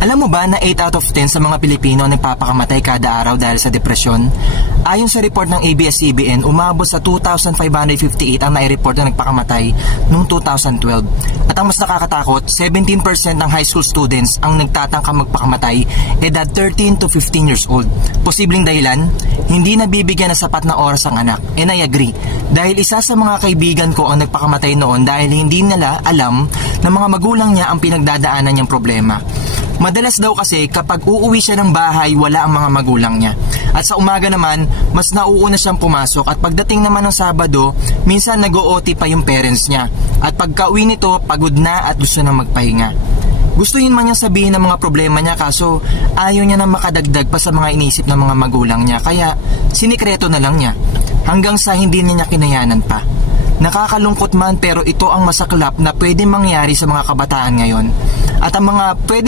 Alam mo ba na 8 out of 10 sa mga Pilipino ang nagpapakamatay kada araw dahil sa depresyon? Ayon sa report ng ABS-CBN, umabot sa 2,558 ang nai-report na nagpakamatay noong 2012. At ang mas nakakatakot, 17% ng high school students ang nagtatangka magpakamatay edad 13 to 15 years old. Posibleng dahilan, hindi nabibigyan ng sapat na oras ang anak. And I agree. Dahil isa sa mga kaibigan ko ang nagpakamatay noon dahil hindi nila alam na mga magulang niya ang pinagdadaanan niyang problema. Madalas daw kasi kapag uuwi siya ng bahay, wala ang mga magulang niya. At sa umaga naman, mas nauuna siyang pumasok at pagdating naman ng Sabado, minsan nag-OT pa yung parents niya. At pagka uwi nito, pagod na at gusto na magpahinga. Gustuhin man niya sabihin ng mga problema niya kaso ayaw niya na makadagdag pa sa mga inisip ng mga magulang niya kaya sinikreto na lang niya hanggang sa hindi niya kinayanan pa. Nakakalungkot man pero ito ang masaklap na pwede mangyari sa mga kabataan ngayon. At ang mga pwede